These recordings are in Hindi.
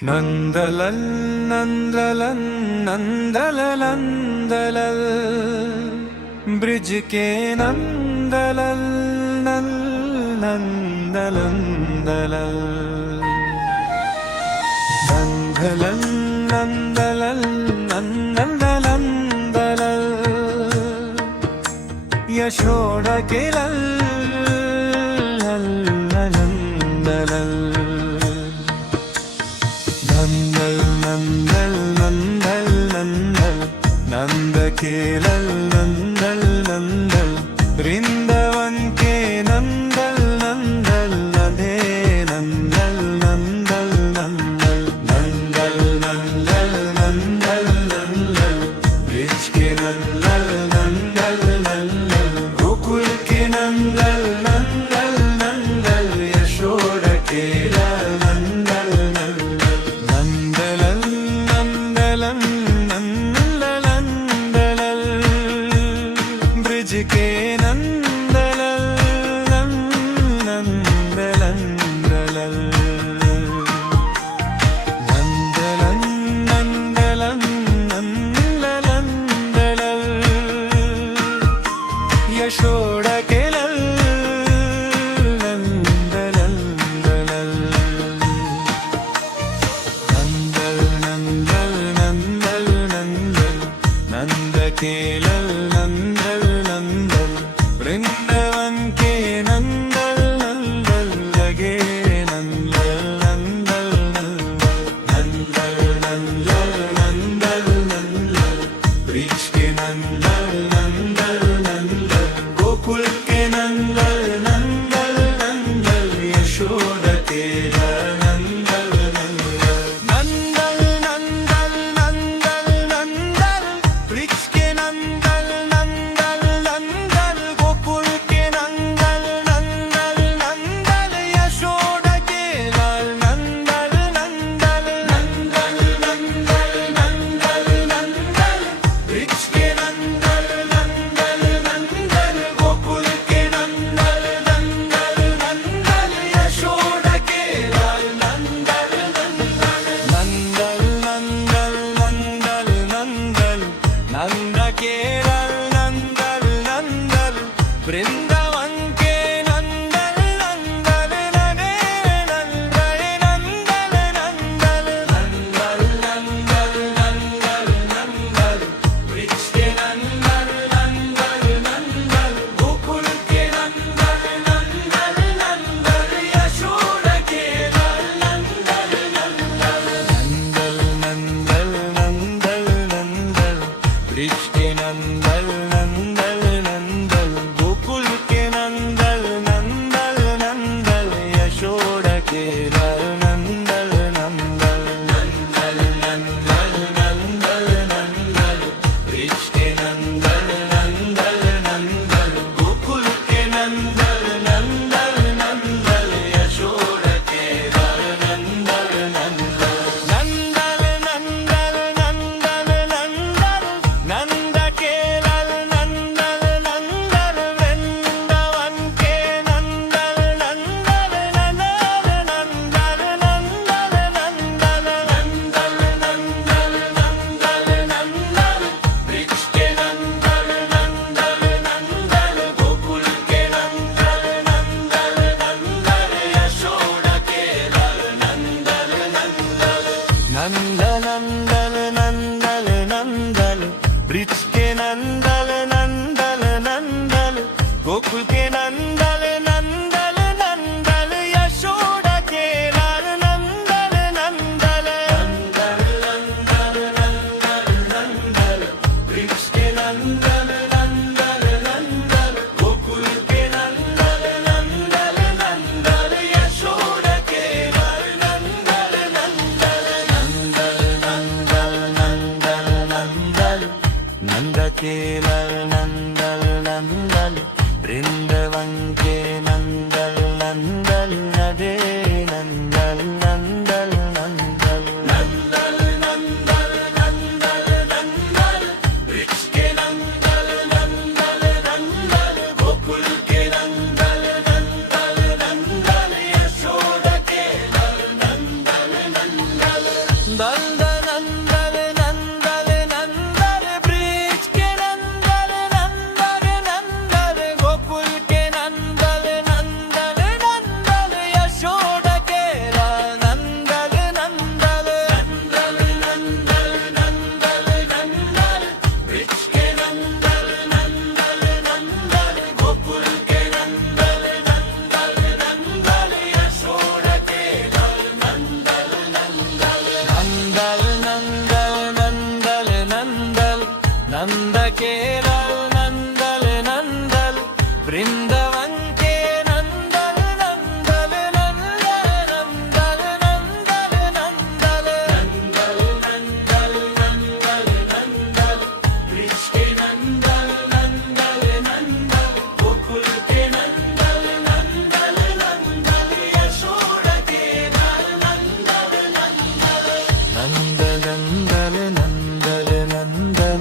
नंदलल नंदलन नंदलल ब्रिज के नंदलल नंदलल नंदलल नंदलल नंदलल यशोदा के लल नंदलल नंदल नंदल नंदल नंदल नंद के लल नंदल नंदल वृंदावन के नंदल नंदल नदे नंदल नंदल नंदल नंदल नंदल नंदल नंदल ब्रिज के नंदल नंदल नंदल गोकुल के नंदल नंदल नंदल यशोदा के लल नंदल नंदल नंदलन नंदलन ब्रिज के नंदल नंदलन नंदलन नंदलन नंदलन यशोदा के लल नंदलन नंदल नंदल नंदल नंदल नंद के लल नंदल नंदल वृंदावन के नंदल नंदल लगे नंदल नंदल नंदल नंदल नंदल नंदल ब्रिज के नंदल नंदल नंदल गोकुल के नंदल नंदल नंदल यशोदा के लल नंदल नंदल नंदल नंदल नंदल ब्रिज के नंदल नंदल नंदल गोकुल के नंदल नंदल नंदल यशोदा के लल नंदल नंदल नंदल नंदल नंदल नंदल ब्रिज के नंदल नंदल नंदल गोकुल के नंदल नंदल नंदल यशोदा के लल नंदल नंदल नंदल नंदल नंदल नंद के लल नंदल नंदल वृंदावन के नंदल नंदल नदे नंदल नंदल नंदल नंदल नंदल नंदल नंदल ब्रिज के नंदल नंदल नंदल गोकुल के नंदल नंदल नंदल यशोदा के लल नंदल नंदल नंदल नंदल नंदल ब्रिज के नंदल नंदल नंदल गोकुल के नंदल नंदल नंदल यशोदा के लल नंदल नंदल नंदल नंदल नंदल नंदल ब्रिज के नंदल नंदल नंदल गोकुल के नंदल नंदल नंदल यशोदा के लल नंदल नंदल नंदल नंदल नंदल नंदल नंद के लल नंदल नंदल वृंदावन के नंदल नंदल नंदल नंदल नंदल नंदल नंदल नंदल नंदल नंदल ब्रिज के नंदल नंदल नंदल गोकुल के नंदल नंदल नंदल यशोदा के लल नंदल नंदल नंदल नंदल नंदल ब्रिज के नंदल नंदल नंदल गोकुल के नंदल नंदल नंदल यशोदा के लल नंदल नंदल नंदल नंदल नंदल नंदल ब्रिज के नंदल नंदल नंदल गोकुल के नंदल नंदल नंदल यशोदा के लल नंदल नंदल नंदल नंदल दल दल नंदल नंदल नंदल ब्रिज के नंदल नंदल नंदल गोकुल के नंदल नंदल नंदल यशोदा के नंदल नंदल नंदल नंदल नंदल नंदल ब्रिज के नंदल नंदल नंदल गोकुल के नंदल नंदल नंदल यशोदा के नंदल नंदल नंदल नंदल नंदल नंदल नंद के नंदल नंदल वृंदावन के नंदल नंदल नंदल नंदल नंदल नंदल नंदल नंदल नंदल नंदल ब्रिज के नंदल नंदल नंदल गोकुल के नंदल नंदल नंदल यशोदा के नंदल नंदल नंदल नंदल नंदल नंदल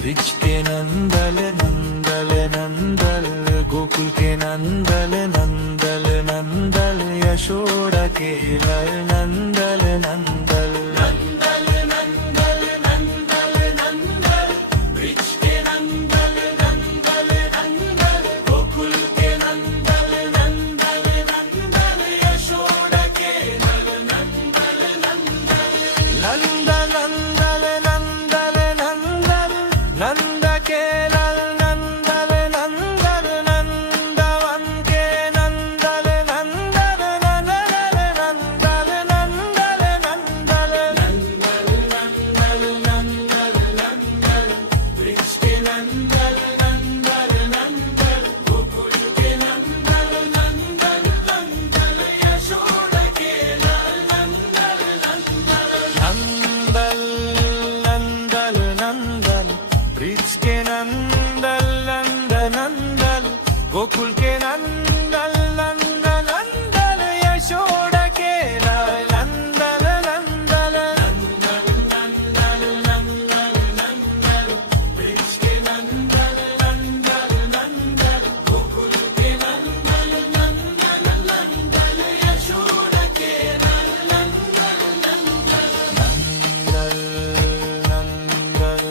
ब्रिज के नंदल नंदल नंदल गोकुल के नंदल नंदल नंदल यशोदा के नंदल नंदल नंदल नंदल नंदल नंदल ब्रिज के नंदल नंदल नंदल गोकुल के नंदल नंदल नंदल यशोदा के नंदल नंदल नंदल नंदल नंदल नंदल नंद के नंदल नंदल नंदवन के नंदल नंदल नंदल नंदल नंदल नंदल नंदल नंदल नंदल नंदल ब्रिज के नंदल नंदल नंदल गोकुल के नंदल नंदल नंदल यशोदा के नंदल नंदल नंदल नंदल नंदल ब्रिज के नंदल नंदल नंदल गोकुल के नंदल नंदल नंदल यशोदा के नंदल नंदल नंदल नंदल नंदल नंदल ब्रिज के नंदल नंदल नंदल गोकुल के नंदल नंदल नंदल यशोदा के नंदल नंदल नंदल नंदल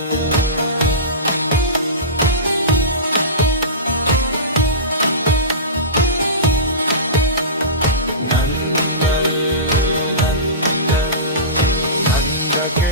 नंदल नंदल नंद के